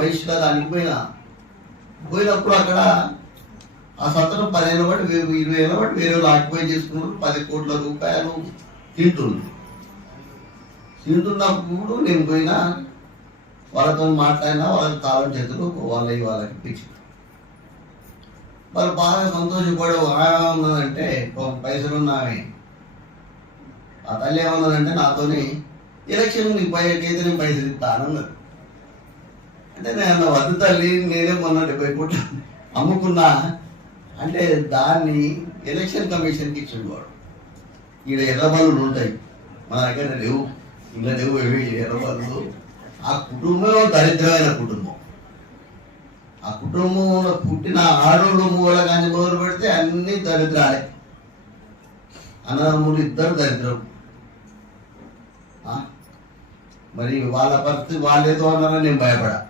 వయసుగా దానికి పోయినా పోయినప్పుడు అక్కడ ఆ సత్రం పదిహేను బట్టి ఇరవై ఏళ్ళ బట్టి వేరే వాళ్ళు ఆక్యుపై చేసుకున్నారు. పది కోట్ల రూపాయలు తింటుంది తింటున్నప్పుడు నేను పోయినా వాళ్ళతో మాట్లాడినా వాళ్ళకి తాళం చేతులు వాళ్ళవి వాళ్ళకి పిచ్చి వాళ్ళు బాగా సంతోషపడే ఉన్నదంటే పైసలు ఉన్నామే ఆ తల్లి ఏమన్నదంటే నాతోని ఎలక్షన్ నీకు పైకైతే నేను పైసలు ఇస్తానన్నది అంటే నేను అన్న వద్దు తల్లి నేనే మొన్న డెబ్బై కోట్లు అమ్ముకున్నా. అంటే దాన్ని ఎలక్షన్ కమిషన్కి ఇచ్చిండు వాడు. ఈడ ఎర్రబల్లులు ఉంటాయి. మన దగ్గర లేవు. ఇలా లేవు ఏవి ఎర్రబల్లు ఆ కుటుంబం దరిద్రమైన కుటుంబం. ఆ కుటుంబంలో పుట్టిన ఆడోళ్ళు మూల కానీ మొదలు పెడితే అన్ని దరిద్రాలే. అన్నదమ్ములు ఇద్దరు దరిద్రం. మరి వాళ్ళ పరిస్థితి వాళ్ళేదో అన్నారని నేను భయపడా.